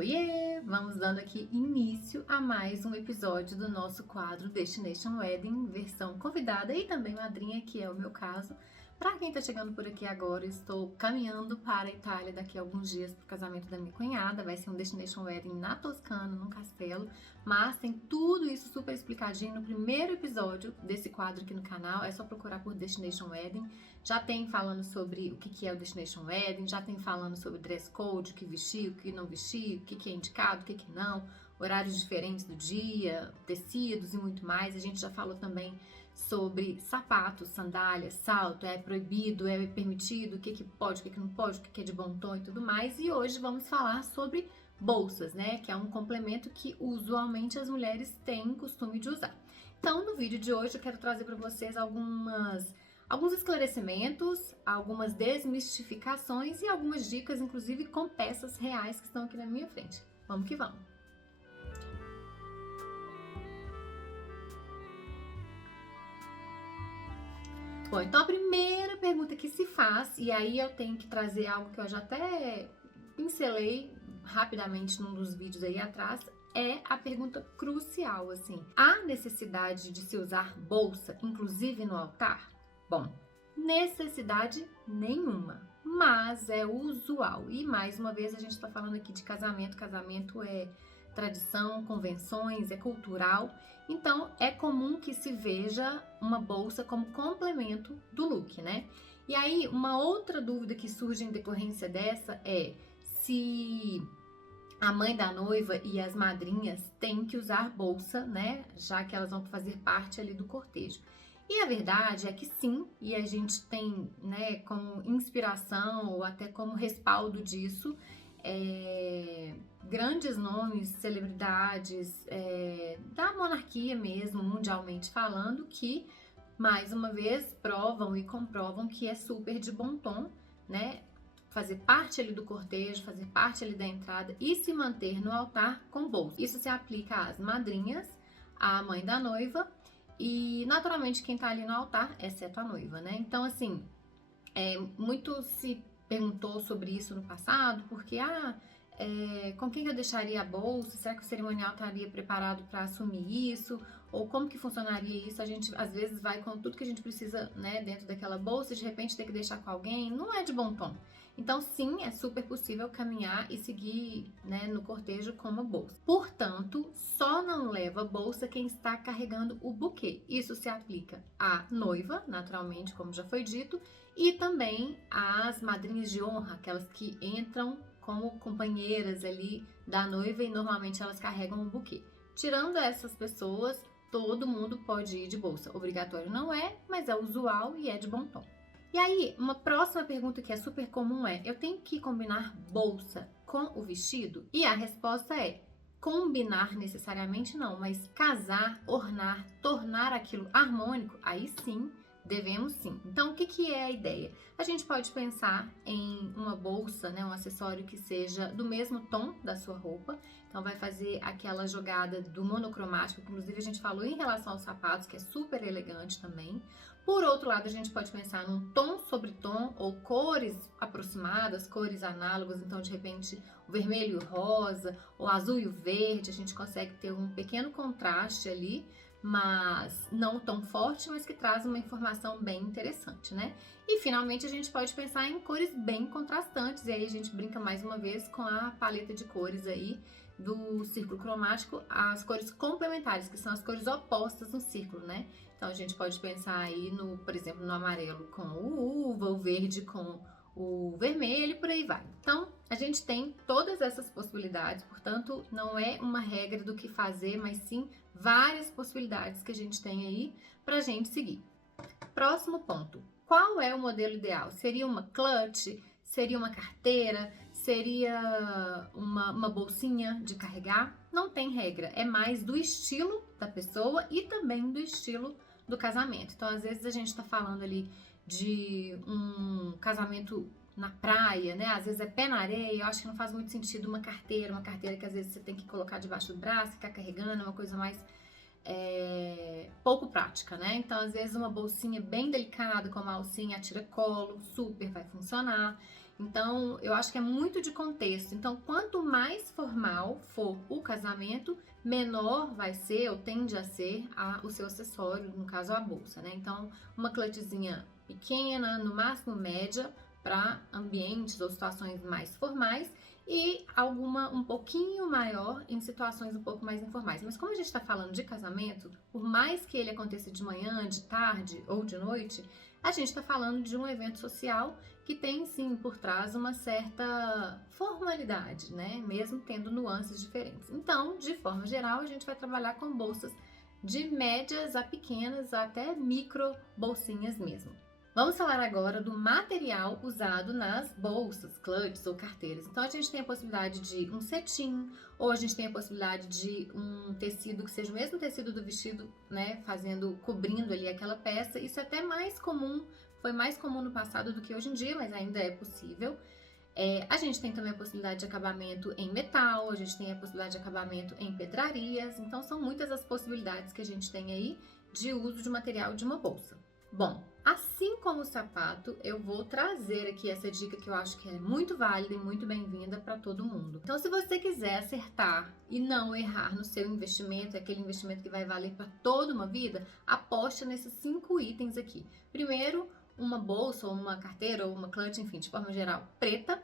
Oiê! Vamos dando aqui início a mais um episódio do nosso quadro Destination Wedding, versão convidada e também madrinha, que é o meu caso. Para quem está chegando por aqui agora, estou caminhando para a Itália daqui a alguns dias para o casamento da minha cunhada. Vai ser um Destination Wedding na Toscana, num castelo, mas tem tudo isso super explicadinho no primeiro episódio desse quadro aqui no canal. É só procurar por Destination Wedding. Já tem falando sobre o que é o Destination Wedding, já tem falando sobre dress code, o que vestir, o que não vestir, o que é indicado, o que não, horários diferentes do dia, tecidos e muito mais. A gente já falou também sobre sapatos, sandálias, salto, é proibido, é permitido, o que pode, o que não pode, o que é de bom tom e tudo mais. E hoje vamos falar sobre bolsas, né? Que é um complemento que usualmente as mulheres têm costume de usar. Então, no vídeo de hoje eu quero trazer para vocês alguns esclarecimentos, algumas desmistificações e algumas dicas, inclusive com peças reais que estão aqui na minha frente. Vamos que vamos! Bom, então a primeira pergunta que se faz, e aí eu tenho que trazer algo que eu já até pincelei rapidamente num dos vídeos aí atrás, é a pergunta crucial, assim. Há necessidade de se usar bolsa, inclusive no altar? Bom, necessidade nenhuma, mas é usual. E mais uma vez a gente está falando aqui de casamento. Casamento é tradição, convenções, é cultural. Então é comum que se veja uma bolsa como complemento do look, né? E aí uma outra dúvida que surge em decorrência dessa é se a mãe da noiva e as madrinhas têm que usar bolsa, né? Já que elas vão fazer parte ali do cortejo. E a verdade é que sim, e a gente tem, né, como inspiração ou até como respaldo disso, grandes nomes, celebridades da monarquia mesmo, mundialmente falando, que, mais uma vez, provam e comprovam que é super de bom tom, né? Fazer parte ali do cortejo, fazer parte ali da entrada e se manter no altar com bolsa. Isso se aplica às madrinhas, à mãe da noiva e, naturalmente, quem tá ali no altar, exceto a noiva, né? Então, assim, muito se perguntou sobre isso no passado, porque, com quem eu deixaria a bolsa? Será que o cerimonial estaria preparado para assumir isso? Ou como que funcionaria isso? A gente, às vezes, vai com tudo que a gente precisa, né, dentro daquela bolsa e, de repente, ter que deixar com alguém. Não é de bom tom. Então, sim, é super possível caminhar e seguir, né, no cortejo com uma bolsa. Portanto, só não leva bolsa quem está carregando o buquê. Isso se aplica à noiva, naturalmente, como já foi dito, e também às madrinhas de honra, aquelas que entram como companheiras ali da noiva e normalmente elas carregam o buquê. Tirando essas pessoas, todo mundo pode ir de bolsa. Obrigatório não é, mas é usual e é de bom tom. E aí, uma próxima pergunta que é super comum é: eu tenho que combinar bolsa com o vestido? E a resposta é: combinar necessariamente não, mas casar, ornar, tornar aquilo harmônico, aí sim, devemos sim. Então, o que é a ideia? A gente pode pensar em uma bolsa, né, um acessório que seja do mesmo tom da sua roupa. Então, vai fazer aquela jogada do monocromático, que inclusive a gente falou em relação aos sapatos, que é super elegante também. Por outro lado, a gente pode pensar num tom sobre tom ou cores aproximadas, cores análogas. Então, de repente, o vermelho e o rosa, o azul e o verde, a gente consegue ter um pequeno contraste ali, mas não tão forte, mas que traz uma informação bem interessante, né? E finalmente a gente pode pensar em cores bem contrastantes, e aí a gente brinca mais uma vez com a paleta de cores aí do círculo cromático, as cores complementares, que são as cores opostas no círculo, né? Então a gente pode pensar aí no, por exemplo, no amarelo com o uva, o verde com o vermelho e por aí vai. Então, a gente tem todas essas possibilidades, portanto, não é uma regra do que fazer, mas sim várias possibilidades que a gente tem aí pra gente seguir. Próximo ponto. Qual é o modelo ideal? Seria uma clutch? Seria uma carteira? Seria uma bolsinha de carregar? Não tem regra, é mais do estilo da pessoa e também do estilo do casamento. Então, às vezes a gente tá falando ali de um casamento na praia, né? Às vezes é pé na areia, eu acho que não faz muito sentido uma carteira que às vezes você tem que colocar debaixo do braço, ficar carregando, é uma coisa mais pouco prática, né? Então, às vezes uma bolsinha bem delicada, como a alcinha a tiracolo, super vai funcionar. Então, eu acho que é muito de contexto. Então, quanto mais formal for o casamento, menor vai ser ou tende a ser o seu acessório, no caso a bolsa, né? Então, uma clutchzinha pequena, no máximo média, para ambientes ou situações mais formais e alguma um pouquinho maior em situações um pouco mais informais. Mas como a gente está falando de casamento, por mais que ele aconteça de manhã, de tarde ou de noite, a gente está falando de um evento social que tem sim por trás uma certa formalidade, né? Mesmo tendo nuances diferentes. Então, de forma geral, a gente vai trabalhar com bolsas de médias a pequenas até micro bolsinhas mesmo. Vamos falar agora do material usado nas bolsas, clutches ou carteiras. Então a gente tem a possibilidade de um cetim, ou a gente tem a possibilidade de um tecido que seja o mesmo tecido do vestido, né, cobrindo ali aquela peça. Isso é até mais comum, foi mais comum no passado do que hoje em dia, mas ainda é possível. A gente tem também a possibilidade de acabamento em metal, a gente tem a possibilidade de acabamento em pedrarias. Então são muitas as possibilidades que a gente tem aí de uso de material de uma bolsa. Bom, assim como o sapato, eu vou trazer aqui essa dica que eu acho que é muito válida e muito bem-vinda para todo mundo. Então, se você quiser acertar e não errar no seu investimento, aquele investimento que vai valer para toda uma vida, aposta nesses 5 itens aqui. Primeiro, uma bolsa ou uma carteira ou uma clutch, enfim, de forma geral, preta,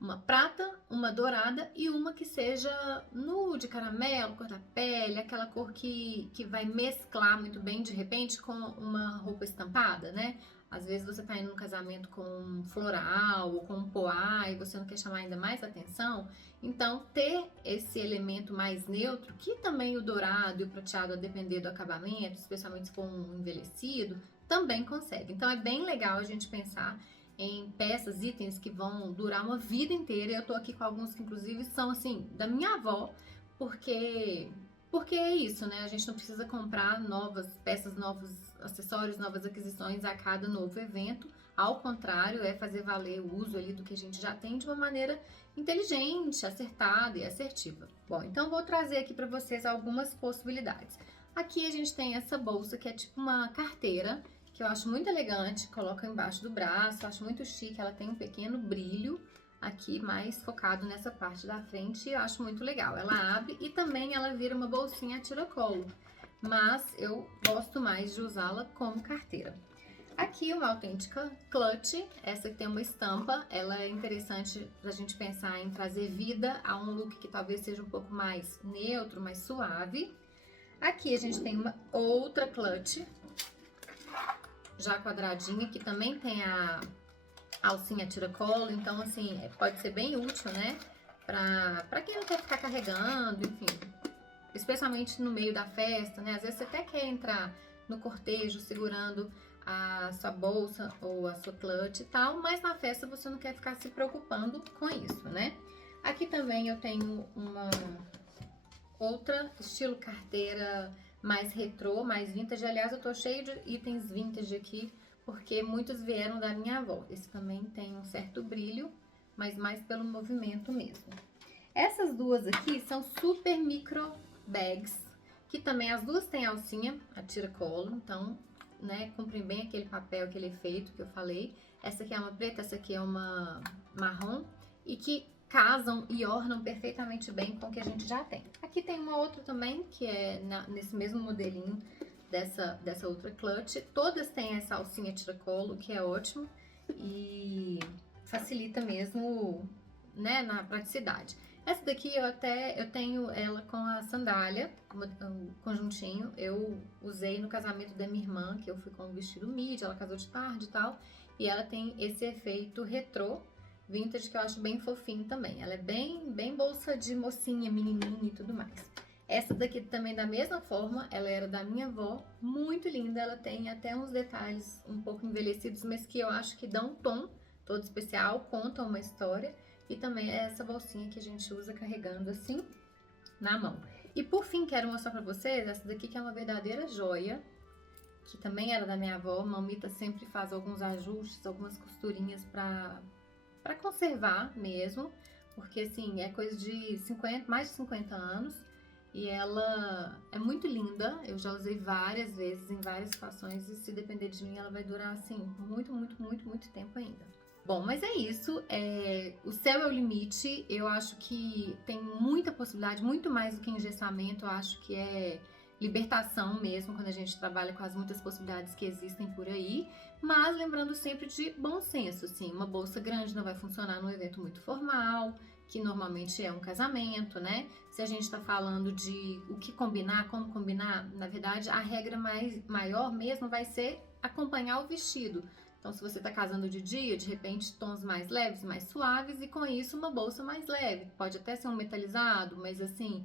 uma prata, uma dourada e uma que seja nude, caramelo, cor da pele, aquela cor que vai mesclar muito bem de repente com uma roupa estampada, né? Às vezes você tá indo num casamento com um floral ou com um poá e você não quer chamar ainda mais atenção. Então, ter esse elemento mais neutro, que também o dourado e o prateado, a depender do acabamento, especialmente se for um envelhecido, também consegue. Então, é bem legal a gente pensar em peças, itens que vão durar uma vida inteira. Eu tô aqui com alguns que inclusive são assim, da minha avó, porque é isso, né? A gente não precisa comprar novas peças, novos acessórios, novas aquisições a cada novo evento. Ao contrário, é fazer valer o uso ali do que a gente já tem de uma maneira inteligente, acertada e assertiva. Bom, então vou trazer aqui para vocês algumas possibilidades. Aqui a gente tem essa bolsa que é tipo uma carteira, que eu acho muito elegante, coloca embaixo do braço, acho muito chique, ela tem um pequeno brilho aqui, mais focado nessa parte da frente, e eu acho muito legal. Ela abre e também ela vira uma bolsinha a tiracolo, mas eu gosto mais de usá-la como carteira. Aqui uma autêntica clutch, essa que tem uma estampa, ela é interessante pra gente pensar em trazer vida a um look que talvez seja um pouco mais neutro, mais suave. Aqui a gente tem uma outra clutch, já quadradinha, que também tem a alcinha tiracolo, então assim, pode ser bem útil, né? Pra quem não quer ficar carregando, enfim, especialmente no meio da festa, né? Às vezes você até quer entrar no cortejo segurando a sua bolsa ou a sua clutch e tal, mas na festa você não quer ficar se preocupando com isso, né? Aqui também eu tenho uma outra estilo carteira mais retrô, mais vintage. Aliás, eu tô cheio de itens vintage aqui, porque muitos vieram da minha avó. Esse também tem um certo brilho, mas mais pelo movimento mesmo. Essas duas aqui são super micro bags, que também as duas têm alcinha, a tiracolo, então, né, cumprem bem aquele papel, aquele efeito que eu falei. Essa aqui é uma preta, essa aqui é uma marrom, e que casam e ornam perfeitamente bem com o que a gente já tem. Aqui tem uma outra também, que é nesse mesmo modelinho dessa outra clutch. Todas têm essa alcinha tiracolo, que é ótimo e facilita mesmo, né, na praticidade. Essa daqui eu tenho ela com a sandália, um conjuntinho. Eu usei no casamento da minha irmã, que eu fui com um vestido midi, ela casou de tarde e tal. E ela tem esse efeito retrô, vintage, que eu acho bem fofinho também. Ela é bem bolsa de mocinha, menininha e tudo mais. Essa daqui também da mesma forma, ela era da minha avó, muito linda. Ela tem até uns detalhes um pouco envelhecidos, mas que eu acho que dão um tom todo especial, contam uma história. E também é essa bolsinha que a gente usa carregando assim na mão. E por fim, quero mostrar pra vocês essa daqui, que é uma verdadeira joia, que também era da minha avó. Mamita sempre faz alguns ajustes, algumas costurinhas pra conservar mesmo, porque assim, é coisa de mais de 50 anos e ela é muito linda. Eu já usei várias vezes em várias situações e se depender de mim ela vai durar assim muito tempo ainda. Bom, mas é isso. O céu é o limite. Eu acho que tem muita possibilidade, muito mais do que engessamento. Eu acho que é libertação mesmo, quando a gente trabalha com as muitas possibilidades que existem por aí. Mas lembrando sempre de bom senso, assim. Uma bolsa grande não vai funcionar num evento muito formal, que normalmente é um casamento, né? Se a gente está falando de o que combinar, como combinar, na verdade, a regra maior mesmo vai ser acompanhar o vestido. Então, se você está casando de dia, de repente, tons mais leves, mais suaves, e com isso uma bolsa mais leve. Pode até ser um metalizado, mas assim,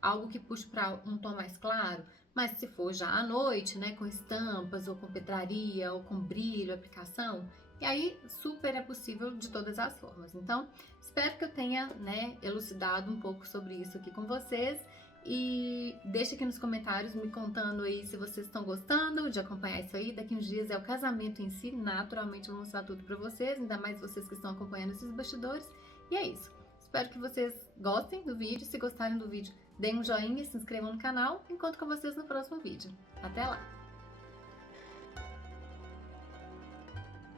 algo que puxe para um tom mais claro. Mas se for já à noite, né, com estampas, ou com pedraria, ou com brilho, aplicação, e aí super é possível de todas as formas. Então, espero que eu tenha, né, elucidado um pouco sobre isso aqui com vocês. E deixa aqui nos comentários me contando aí se vocês estão gostando de acompanhar isso aí. Daqui uns dias é o casamento em si, naturalmente eu vou mostrar tudo pra vocês, ainda mais vocês que estão acompanhando esses bastidores. E é isso. Espero que vocês gostem do vídeo. Se gostarem do vídeo, deem um joinha, se inscrevam no canal. Encontro com vocês no próximo vídeo. Até lá!